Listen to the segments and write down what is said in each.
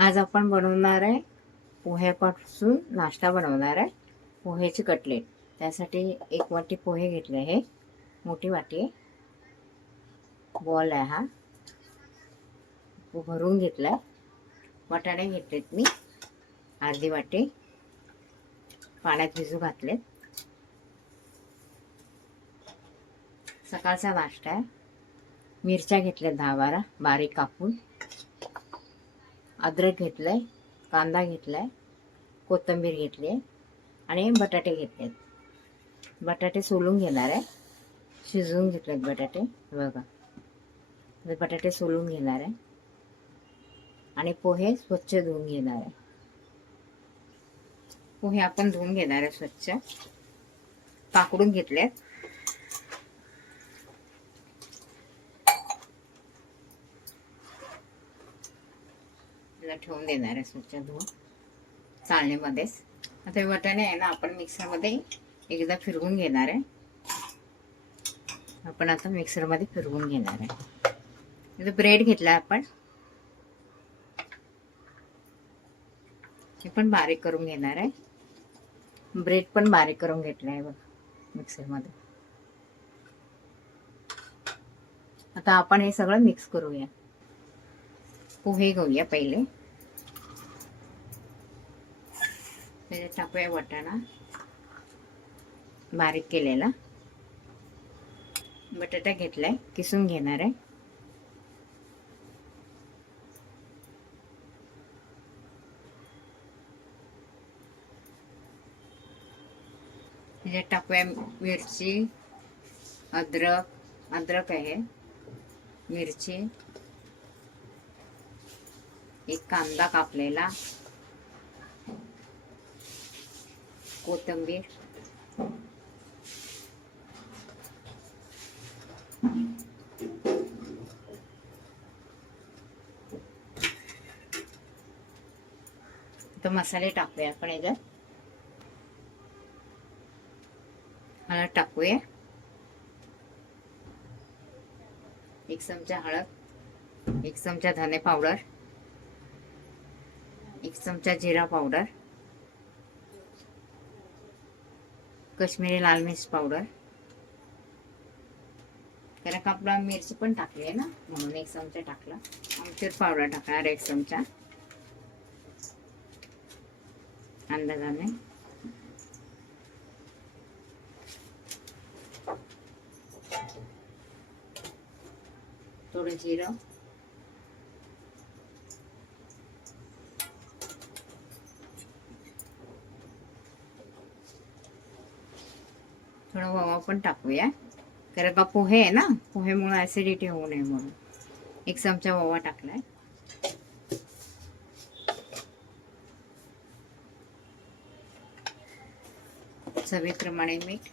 आज आपण बनवणार आहे पोह्यापासून नाश्ता बनवणार आहे पोह्याचे कटलेट. त्यासाठी एक वाटी पोहे घेतले आहे. मोठी वाटी आहे. बॉल आहे हा. भरून घेतला आहे बटाटे घेतलेत मी. अर्धी वाटी. पाण्यात भिजू घातलेत. सकाळचा नाश्ता आहे. मिरच्या घेतल्या दहा बारा. बारीक कापून. अद्रक घेतलंय कांदा घेतलाय कोथिंबीर घेतली आहे आणि बटाटे घेतलेत बटाटे सोलून घेणार आहे. शिजवून घेतलेत बटाटे बघा. बटाटे सोलून घेणार आहे. आणि पोहे स्वच्छ धुवून घेणार आहे. पोहे आपण धुवून घेणार आहे स्वच्छ. पाकडून घेतलेत. बाजूला ठेवून देणार आहे स्वच्छ धुवून. चाळणीमध्येच. आता हे आहे ना आपण मिक्सरमध्ये एकदा फिरवून घेणार आहे. आपण आता मिक्सरमध्ये फिरवून घेणार आहे. इथं ब्रेड घेतला आपण. हे पण बारीक करून घेणार आहे. ब्रेड पण बारीक करून घेतला आहे बघ मिक्सरमध्ये. आता आपण हे सगळं मिक्स करूया. पोहे घेऊया पहिले. त्याच्यात टाकूया वाटाणा बारीक केलेला. बटाटा घेतलाय किसून घेणार आहे. त्याच्यात टाकूया मिरची अद्रक अद्रक आहे. मिरची. एक कांदा कापलेला. कोथिंबीर. तर मसाले टाकूया आपण याच्यात. हळद टाकूया. एक चमचा हळद एक चमचा धने पावडर एक चमचा जिरा पावडर. कश्मीरी लाल मिर्च पावडर. कारण का आपला मिरची पण टाकली आहे ना म्हणून एक चमचा टाकला. आमचूर पावडर टाकणार एक चमचा. अंदाजाने. थोडं जिरं. थोडा ओवा पण टाकूया. कारण का पोहे आहे ना पोहेमुळे ऍसिडिटी होऊ नये म्हणून. एक चमचा ओवा टाकलाय. चवीप्रमाणे मीठ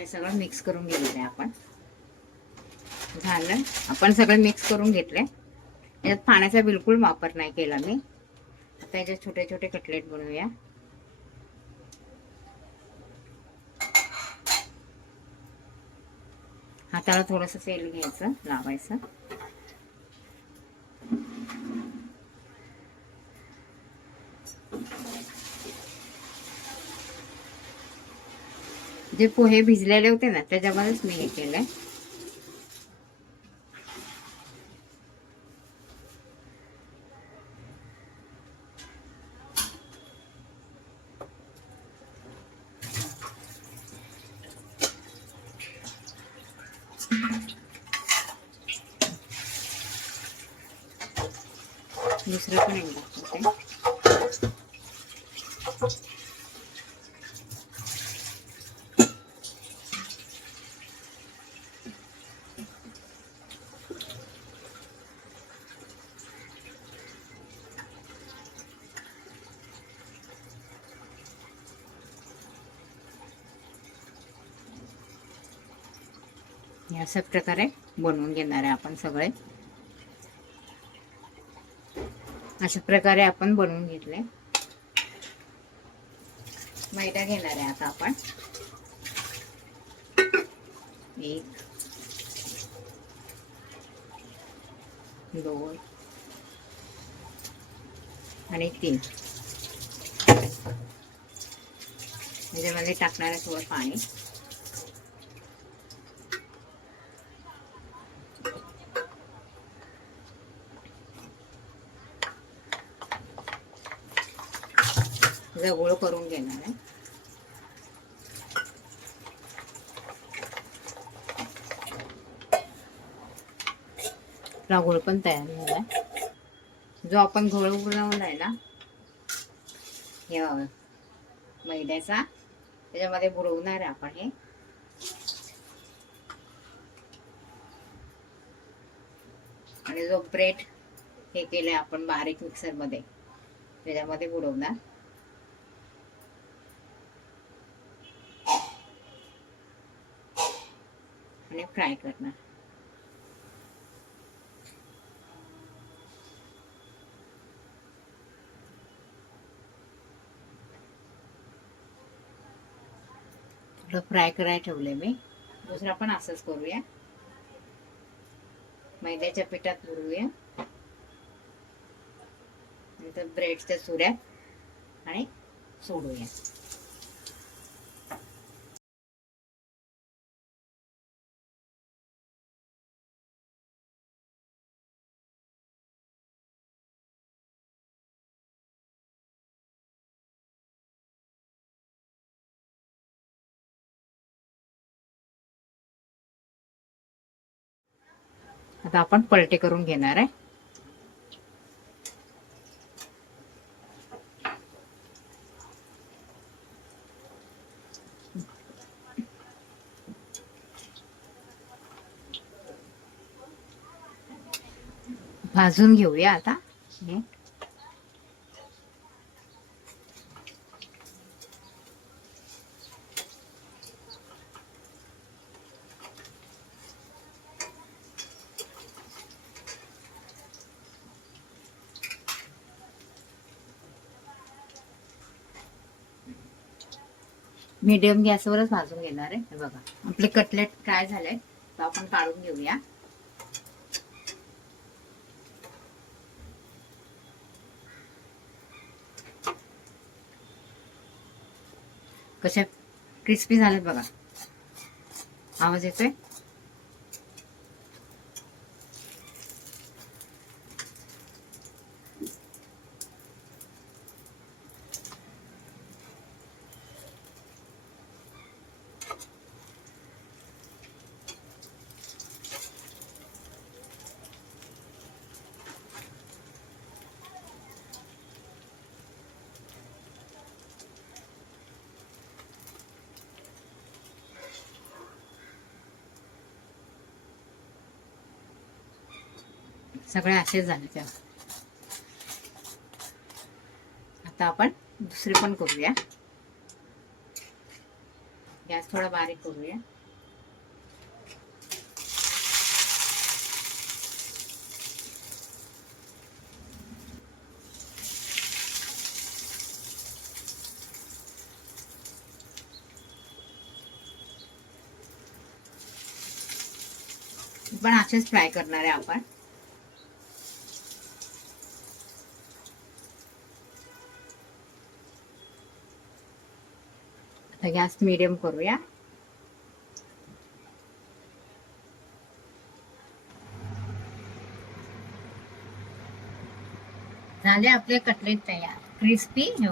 ते सगळं मिक्स करून घेतलं आहे आपण. झालं. आपण सगळं मिक्स करून घेतलंय. याच्यात पाण्याचा बिलकुल वापर नाही केला मी. आता याच्यात छोटे छोटे कटलेट बनवूया. हाताला थोडंसं तेल घ्यायचं लावायचं. जे पोहे भिजलेले होते ना त्याच्यामध्येच मी हे केलंय. दुसरं पण एकदा या प्रकारे बनवून घेणार आहे आपण सगळे. अशा प्रकारे आपण बनवून घेतले. मैदा घेणार आहे आता आपण. एक दोन आणि तीन. त्याच्यामध्ये टाकणार आहे थोडं पाणी. जवळ करून घेणार आहे. आपला गोळ पण तयार झाला जो आपण घोळ बनवलाय ना हे मैद्याचा त्याच्यामध्ये बुडवणार आहे आपण हे. आणि जो ब्रेड हे केलंय आपण बारीक मिक्सरमध्ये त्याच्यामध्ये बुडवणार. फ्राय करणार. थोडं फ्राय करायला ठेवलंय मी. दुसरा पण असंच करूया. मैद्याच्या पिठात बुडवूया नंतर ब्रेडच्या सुऱ्यात आणि सोडूया. आता आपण पलटे करून घेणार आहे. भाजून घेऊया आता. मीडियम गॅसवरच भाजून घेणार आहे. बघा आपले कटलेट फ्राय झाले तर आपण काढून घेऊया. कशा क्रिस्पी झालेत बघा. आवाज येतोय? सगळे असेच झाले त्या आता आपण दुसरे पण करूया. गॅस थोडा बारीक करूया. पण असेच फ्राय करणार आहे आपण. आता गॅस मिडियम करूया. झाले आपले कटलेट तयार. क्रिस्पी? हे.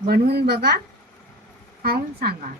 बनवून बघा. खाऊन सांगा.